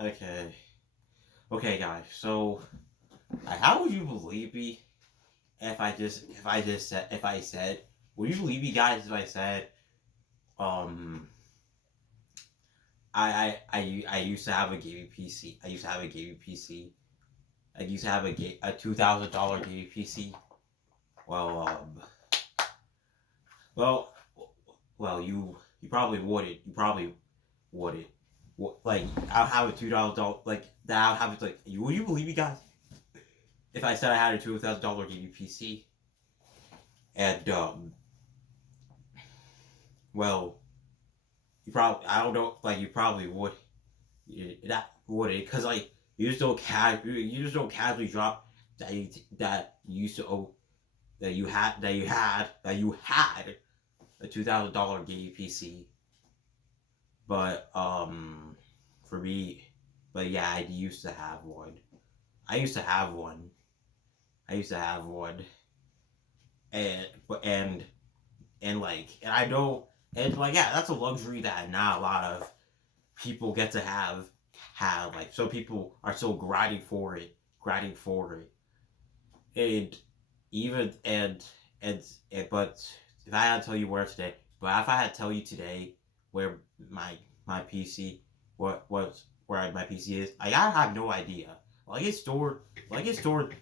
Okay. Okay, guys. So, how would you believe me if I said, would you believe me, guys, if I said, um, I used to have a gaming PC. I used to have a gaming PC. I used to have a $2,000 gaming PC. Well, well, well, you probably wouldn't. You probably wouldn't. Like, I'll have a $2,000 like that. I'll have it like. Would you believe me, guys? If I said I had a $2,000 gaming PC, and well, you probably I don't know, like you probably would. That would it because like you just don't casually drop that you used to owe that you had a $2,000 gaming PC, but for me, but yeah, I used to have one. I used to have one. I used to have one, and and I know, and like, yeah, that's a luxury that not a lot of people get to have. Like, some people are so grinding for it, and even and but if I had to tell you where today, but if I had to tell you today where my PC, where my PC is, I have no idea. Like, it's stored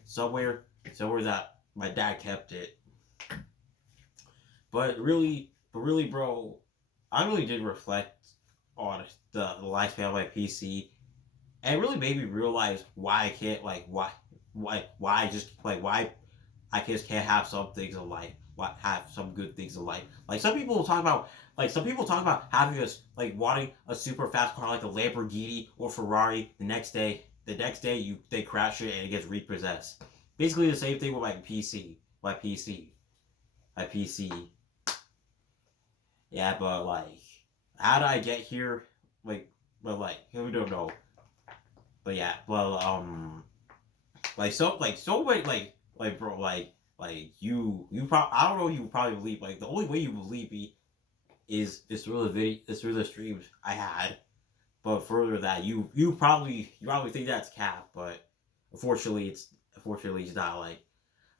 somewhere that my dad kept it. But really, bro, I really did reflect on the lifespan of my PC, and it really made me realize why I can't, like, why I just, like, why I just can't have some things in life. Why have some good things in life? Like, some people talk about having us, like, wanting a super fast car like a Lamborghini or Ferrari. The next day they crash it and it gets repossessed. Basically the same thing with my PC. My PC. Yeah, but like, how did I get here? Like, but like, we don't know. But yeah, well, so many, bro, you probably, I don't know, you probably believe, like, the only way you believe me is through the streams I had. But further that, you probably think that's cap, but unfortunately it's not. Like,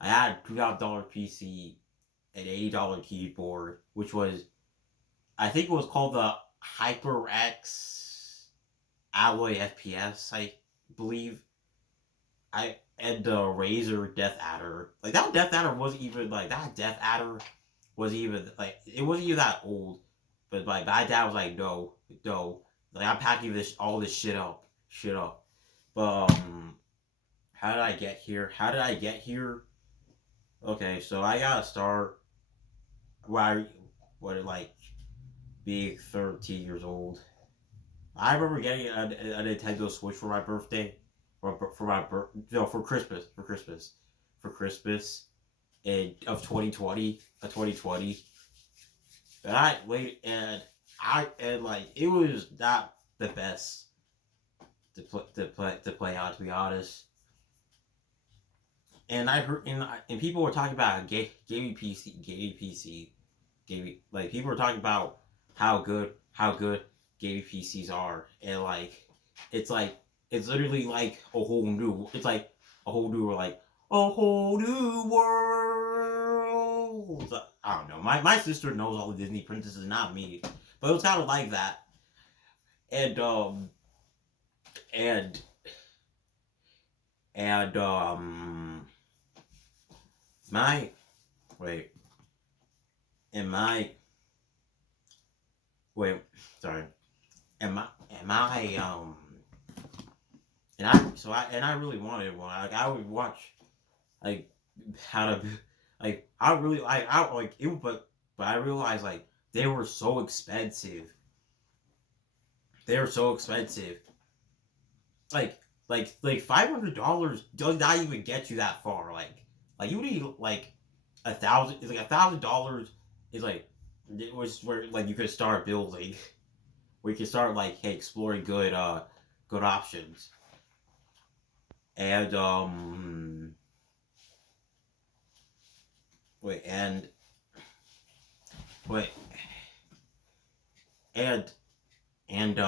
I had a $2,000 PC, an $80 keyboard, which was, I think it was called the HyperX Alloy FPS, I believe. I and the Razer Death Adder. Like, that Death Adder wasn't even like that Death Adder was even like, it wasn't even that old. But my dad was like, no, no. Like, I'm packing all this shit up. But how did I get here? How did I get here? Okay, so I gotta start where like, being 13 years old. I remember getting a Nintendo Switch for my birthday, or for my no, for Christmas in of 2020, 2020. And I wait and like, it was not the best to play on, to be honest. And I heard, and people were talking about gaming PC, gaming, like, people were talking about how good gaming PCs are, and like, it's like, it's literally like a whole new, it's like a whole new, like, a whole new world. I don't know. My sister knows all the Disney princesses, not me, but it was kind of like that. And and and my wait, and my wait, sorry, am I and I really wanted one. Like, I would watch, like, how to, like, I really, I like it, but I realized, like, they were so expensive. They were so expensive. Like like $500 does not even get you that far. Like, you need like $1,000. Is like, it was where, like, you could start building. Where you can start, like, hey, exploring good options. And wait and wait and and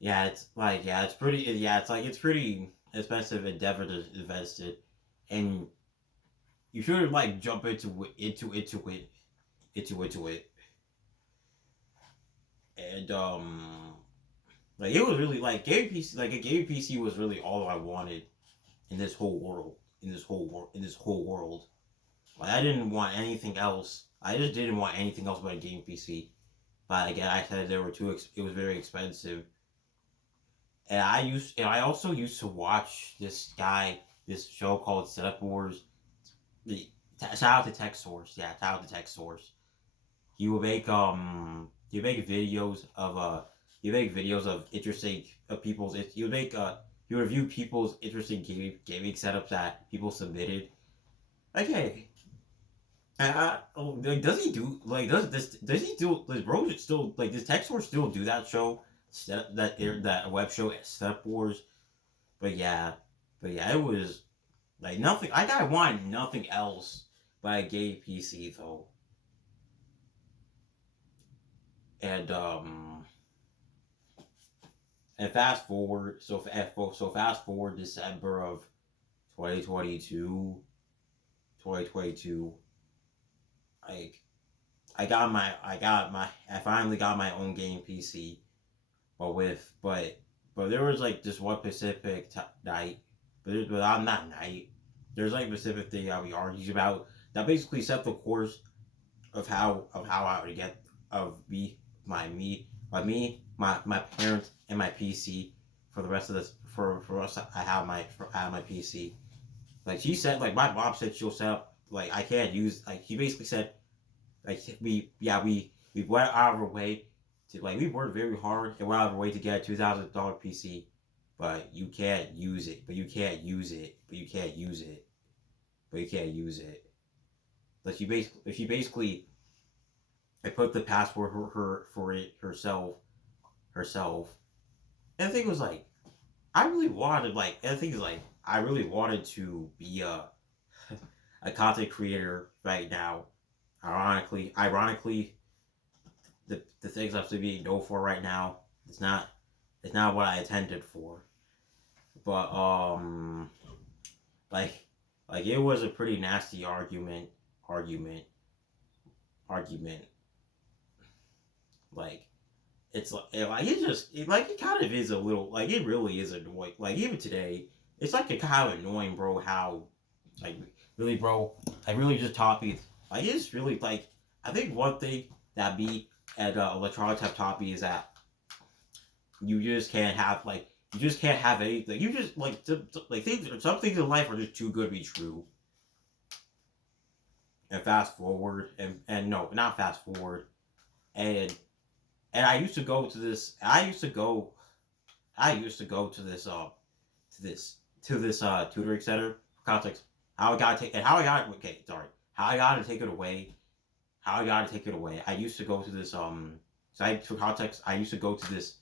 Yeah, it's like yeah, it's pretty. Yeah, it's like it's pretty expensive endeavor to invest in, and you should like jump into it, and like it was really like gaming PC. Like a gaming PC was really all I wanted in this whole world. In this whole world. Like I didn't want anything else. I just didn't want anything else but a game PC. But again, I said they were too. It was very expensive, and I also used to watch this guy, this show called Setup Wars. The shout out to Tech Source. Yeah, shout out to Tech Source. He would make videos of interesting of people's. He would make he would review people's interesting gaming setups that people submitted. Like hey, like, does he do like does he do does bro still like does Tech Source still do that show that web show Step Wars? But yeah, it was like nothing. I wanted nothing else but a gay PC though, and fast forward fast forward December of 2022, 2022. Like I finally got my own game PC, but there was like this one specific night, but I'm not night. There's like a specific thing that we argued about that basically set the course of how I would get of my parents and my PC for the rest of this for us. I have my PC. Like she said, like my mom said she'll set up like I can't use like he basically said like we went out of our way to like we worked very hard and went out of our way to get a $2,000 PC, but you can't use it. But you can't use it. But you can't use it. But you can't use it. Like she basically I put the password for it herself. And the thing was like I really wanted like and the thing is like I really wanted to be a content creator right now. Ironically, the things I'm to be known for right now, it's not it's not what I intended for. But like it was a pretty nasty argument argument. Like like it just like it kind of is a little like it really is annoying. Like even today, it's like a kind of annoying, bro. How like really, bro, I really just taught me like it's really like I think one thing that me and electronics have taught me is that you just can't have like you just can't have anything. You just like like things some things in life are just too good to be true. And fast forward and no, not fast forward and I used to go to this. I used to go to this to this tutoring center for context. How I got to take and how I got okay sorry how I got to take it away. How I got to take it away. I used to go to this so I for context I used to go to this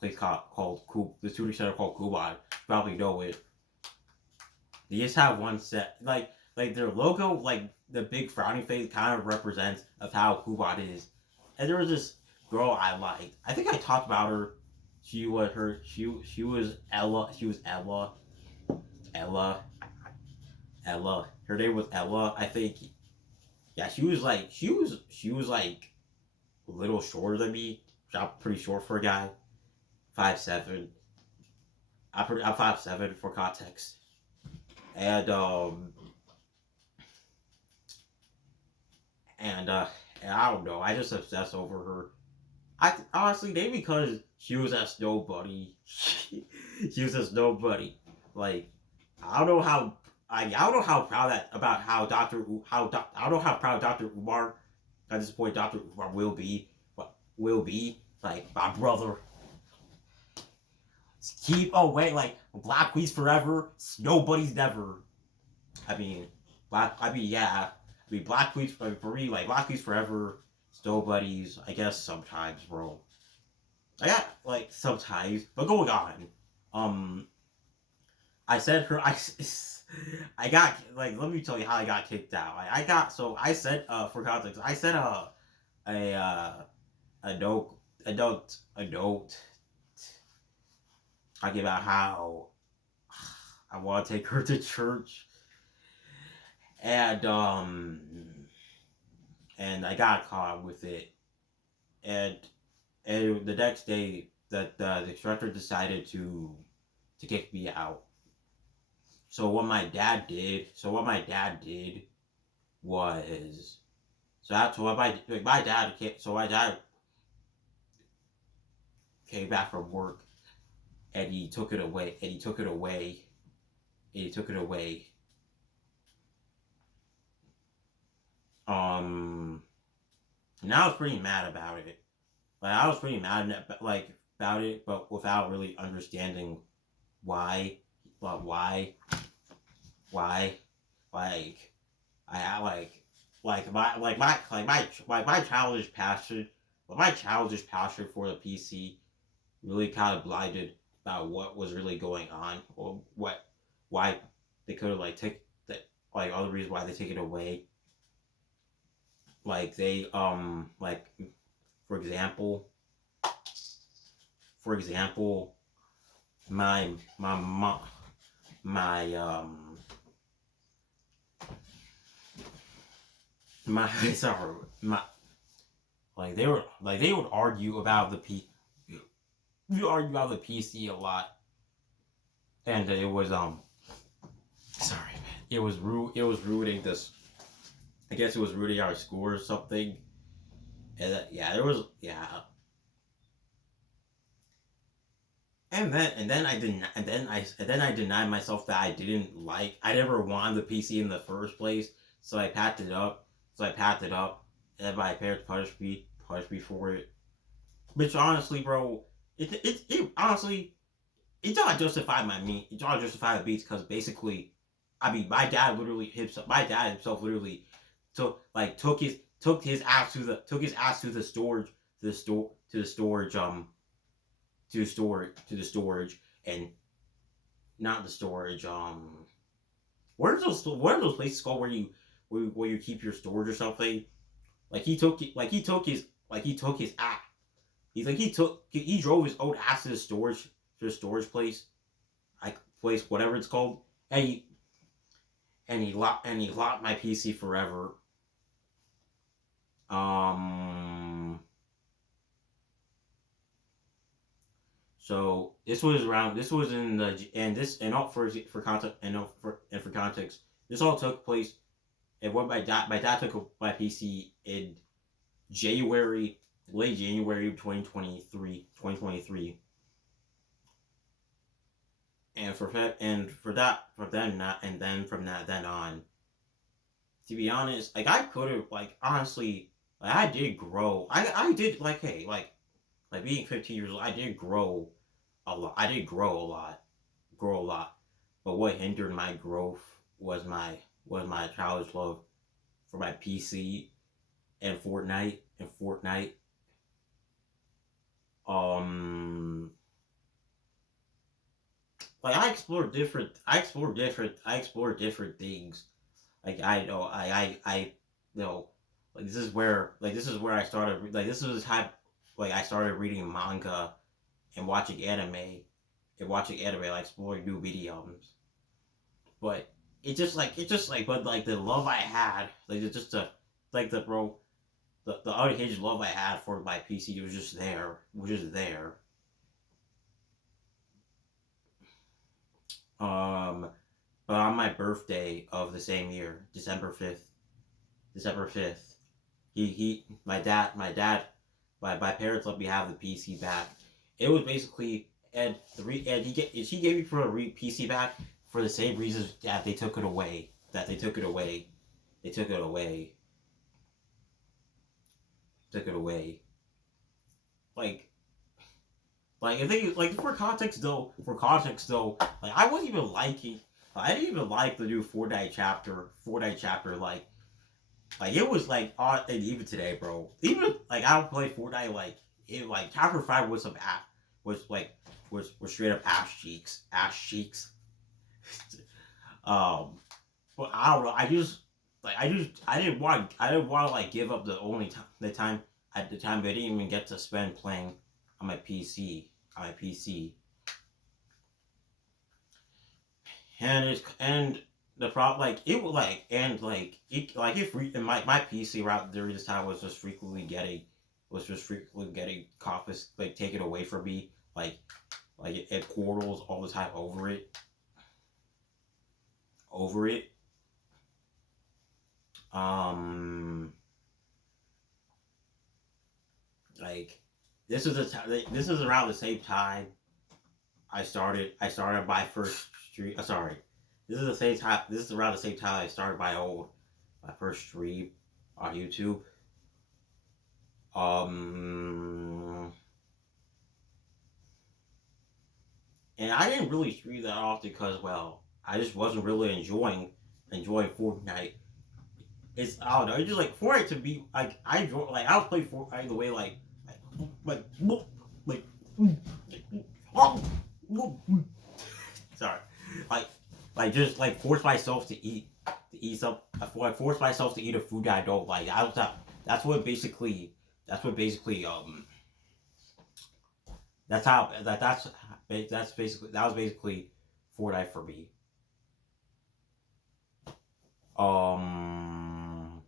place called this tutoring center called Kuban. You probably know it. They just have one set like their logo like the big frowning face kind of represents of how Kuban is. And there was this girl I liked. I think I talked about her. She was Ella. She was Ella. Ella. Her name was Ella. I think yeah. She was like a little shorter than me. I'm pretty short for a guy. 5'7". I'm 5'7" for context. And and uh and I don't know. I just obsess over her. I honestly maybe because she was a nobody. She was a nobody. Like I don't know how I don't know how proud that about how I don't know how proud Doctor Umar at this point Doctor Umar will be like my brother. Keep away like Black Queens forever. Nobody's never. I mean Black. I mean yeah. I mean Black Queens for me like Black Queens forever. Nobodies. I guess sometimes, bro. I got like sometimes, but going on. Um, I said her. I got like let me tell you how I got kicked out. I got so I said for context I said a a note a note talking about how I want to take her to church, and and I got caught with it, and the next day that the instructor decided to kick me out. So what my dad did was so what my dad came, so my dad came back from work and he took it away and he took it away and he took it away. Um, and I was pretty mad about it. Like I was pretty mad about it, but without really understanding why. But why, like I my childish passion for the PC really kind of blinded about what was really going on or why they could have like take that like all the reasons why they take it away. Like they like for example for example my my mom my my sorry my they would argue about you argue about the PC a lot, and it was sorry it was ruining this. I guess it was ruining our school or something, and yeah there was yeah, and then I didn't and then I denied myself that I never wanted the PC in the first place, so I packed it up, and then my parents punished me for it. Which honestly, bro, it honestly it don't justify it don't justify the beats because basically, I mean, my dad himself literally took his ass to the storage to the store to the storage to the storage and not the storage where are those places called where you keep your storage or something. He took his ass. He drove his own ass to the storage place, like place whatever it's called, and he locked my PC forever. Um, so this was in the and this and all for context and for context, this all took place. And what my dad took my PC in January, late January of 2023, and for that from then not and then from that then on, to be honest, like I could have like honestly, like I did grow. I did like hey like being 15 years old, I did grow a lot. I did grow a lot. But what hindered my growth was my childish love for my PC and Fortnite. Um, like I explore different things. Like I you know like this is where I started like this is the time like I started reading manga and watching anime like exploring new mediums. But it just like but like the love I had like it's just like the bro the unhinged love I had for my PC was just there um but on my birthday of the same year December 5th my parents let me have the PC back. It was basically and she gave me for PC back for the same reasons that they took it away. That they took it away. They took it away. Took it away. Like like I think like for context though, like I wasn't even liking. I didn't even like the new Fortnite chapter. Fortnite chapter like it was like and even today, bro. Even like I don't play Fortnite like chapter 5 was some ass was like was straight up ass cheeks. um, but I don't know. I didn't want to like give up the time at the time I didn't even get to spend playing on my PC and the problem like it would like and like if my PC route during this time was just frequently getting copies like taken away from me like it quarrels all the time over it. Um, like this is around the same time I started my first stream. Sorry, this is the same time. This is around the same time I started my first stream on YouTube. Um, and I didn't really stream that often because well, I just wasn't really enjoying Fortnite. It's I don't know. It's just like Fortnite to be like I enjoy like I'll play Fortnite the way like like oh, sorry like just like force myself to eat some like force myself to eat a food that I don't like. That's what basically that's what basically that's how that's basically that was basically Fortnite for me. Um.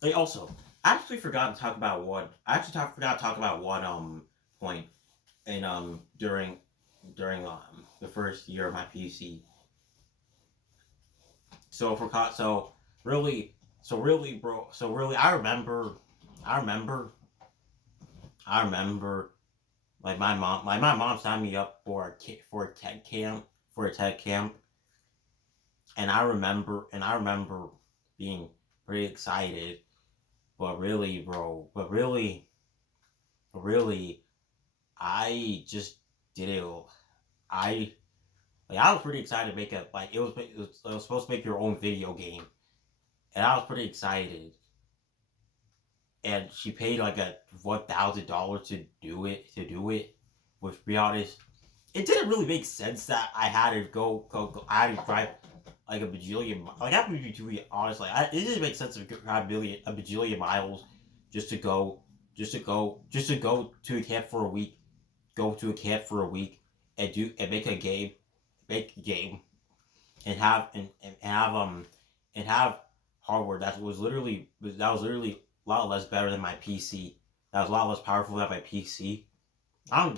They also, I actually forgot to talk about one. Forgot to talk about one point and during the first year of my PC. So for so really bro I remember I remember like my mom signed me up for a tech camp and I remember being pretty excited. But really, bro, but really, I just did it. I I was pretty excited to make a like it was supposed to make your own video game, and I was pretty excited. And she paid like a $1,000 to do it. Which, to be honest, it didn't really make sense that I had to go I had to drive like a bajillion like that would be to be honest like it didn't make sense to drive a bajillion miles just to go just to go to a camp for a week go to a camp for a week and do and make a game and have hardware that was literally a lot less better than my PC that was a lot less powerful than my PC. I don't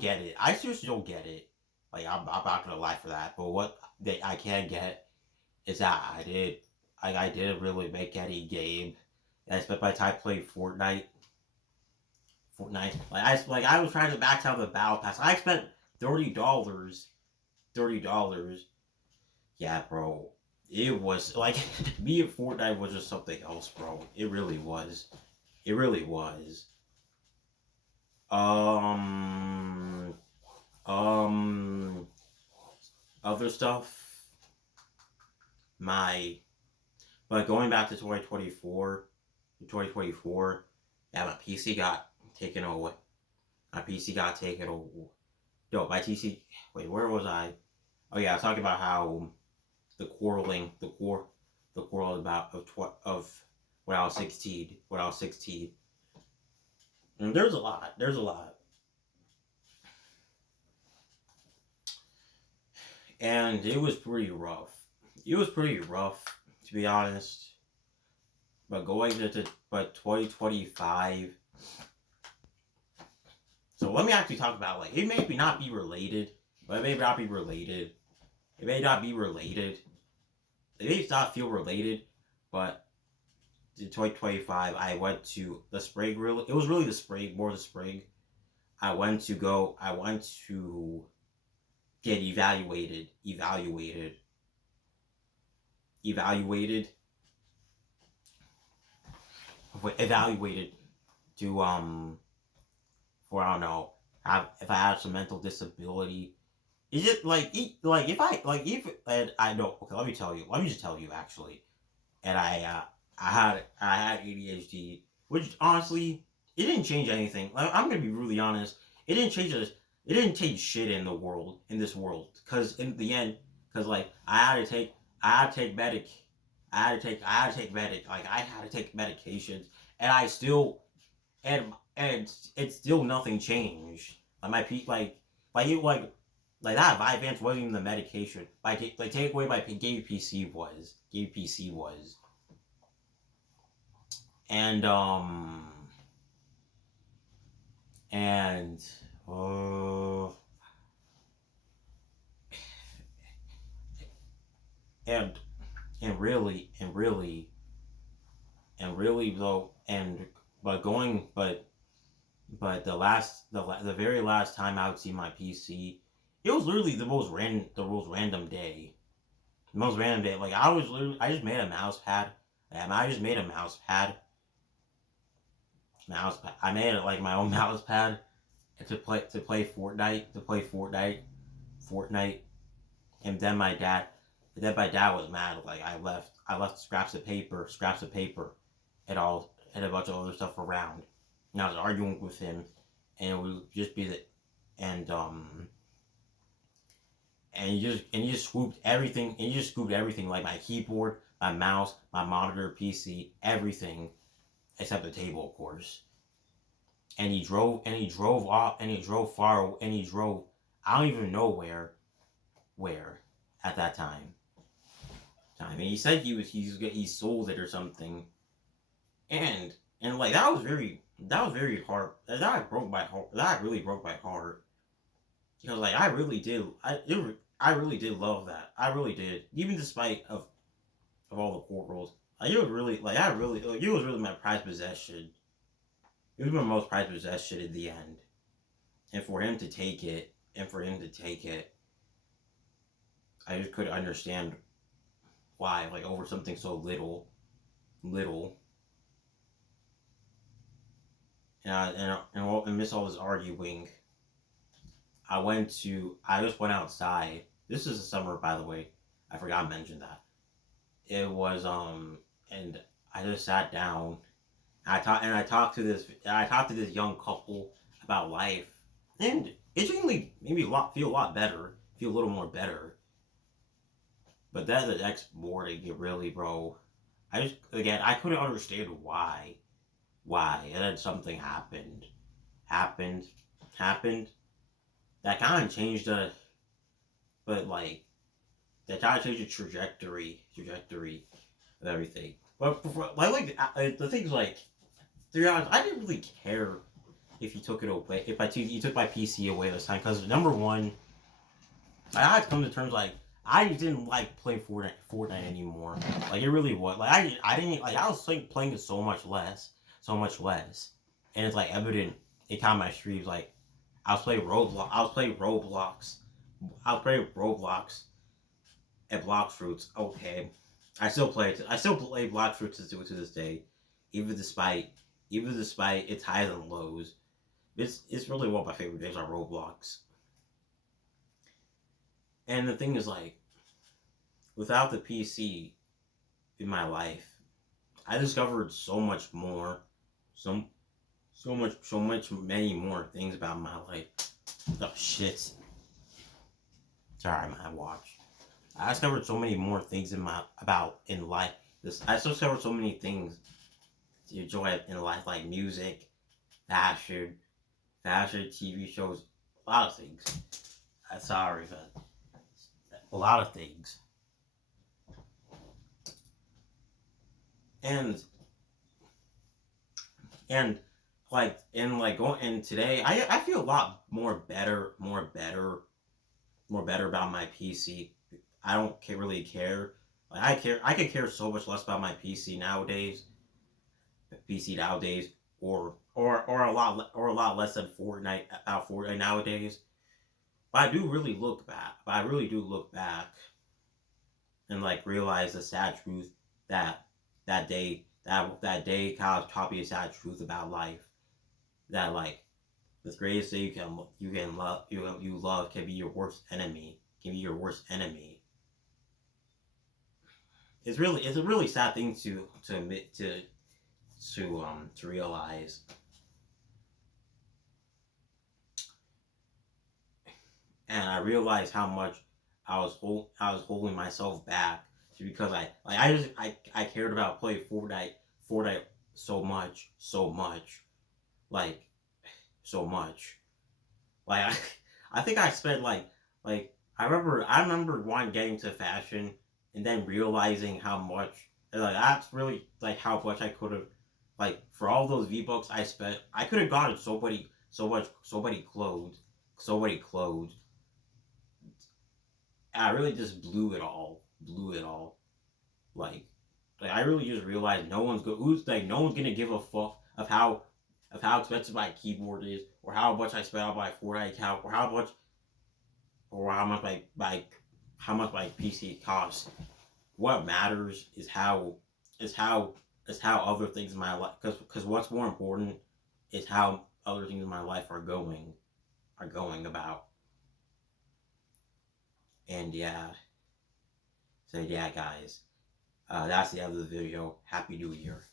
get it. I seriously don't get it. Like I'm not gonna lie for that. But what I can get is that I didn't really make any game. I spent my time playing Fortnite. Like I was trying to max out the battle pass. I spent $30. $30. Yeah, bro. It was like me and Fortnite was just something else, bro. It really was. It really was. Um um other stuff. My But going back to 2024, yeah, my PC got taken away. My PC got taken away. No, my TC. Wait, where was I? Oh yeah, I was talking about how the quarrel about of when I was 16. And there's a lot. There's a lot. And it was pretty rough. It was pretty rough, to be honest. But going to but 2025. So let me actually talk about like it may not be related, but it may not be related. It may not be related. It may not feel related, but in 2025 I went to the spring really it was really the spring, more the spring. I went to get evaluated evaluated to for I don't know have if I have some mental disability. Is it like if I like if and I know okay let me just tell you actually and I had ADHD which honestly it didn't change anything. Like, I'm gonna be really honest. It didn't change this. It didn't change shit in this world because in the end because like I had to take medic I had to take medic like I had to take medications and I still and it's still nothing changed. Like my pe like it like like that Vyvanse wasn't even the medication. Like take away my GamePC was. GamePC was. And and uh and and really though and but going but the very last time I would see my PC, it was literally the most random day. The most random day. Like I just made a mouse pad. I just made a mouse pad. I made it like my own mouse pad to play Fortnite, and then my dad was mad. Like I left scraps of paper, and all and a bunch of other stuff around, and I was arguing with him, and it would just be that, and and you just scooped everything like my keyboard, my mouse, my monitor, PC, everything except the table, of course. And he drove off and he drove far and he drove I don't even know where at that time. And he said he sold it or something. And like that was very hard. That really broke my heart. Because like I really did love that. I really did. Even despite of all the quarrels. Like it was really like I really like, it was really my prized possession. It was my most prized possession in the end. And for him to take it, I just couldn't understand why, like over something so little. And amidst all this arguing, I just went outside. This is the summer, by the way. I forgot to mention that. It was and I just sat down. I talked to this young couple about life, and it genuinely made me feel a lot better, feel a little more better. But then the next morning, it really, bro. I couldn't understand and then something happened, happened. That kind of changed but like that kind of changed the trajectory of everything. But the things like, to be honest, I didn't really care if you took it away. If you took my PC away this time, because number one, I had to come to terms like I didn't like playing Fortnite anymore. Like it really was. Like I didn't like I was like playing it so much less, and it's like evident. It caught my streams. Like I was playing Roblox. I was playing Roblox and Blox Fruits. Okay, I still play Blox Fruits to this day, even despite its highs and lows. It's really one of my favorite games on Roblox. And the thing is, like, without the PC in my life, I discovered so much more, so many more things about my life. Oh shit! Sorry, my watch. I discovered so many more things in life. I discovered so many things to enjoy in life, like music, fashion, TV shows, a lot of things. Sorry, but a lot of things. And and going and today I feel a lot more better about my PC. I don't really care. Like I could care so much less about my PC nowadays, or a lot less than Fortnite nowadays. But I really do look back and like realize the sad truth that that day kind of taught me a sad truth about life. That like the greatest thing you love can be your worst enemy. It's a really sad thing to admit to realize. And I realized how much I was holding myself back because I cared about playing Fortnite so much, like so much. Like I think I spent like Like I remember one getting to fashion and then realizing how much like that's really like how much I could have like for all those V bucks I spent. I could have gotten so many clothes, so many clothes. I really just blew it all. Like, like I really just realized no one's gonna give a fuck of how expensive my keyboard is, or how much I spent on my Fortnite account, or how much my PC costs. What matters is how is how other things in my life because what's more important is how other things in my life are going about. And yeah, so yeah, guys, that's the end of the video. Happy New Year.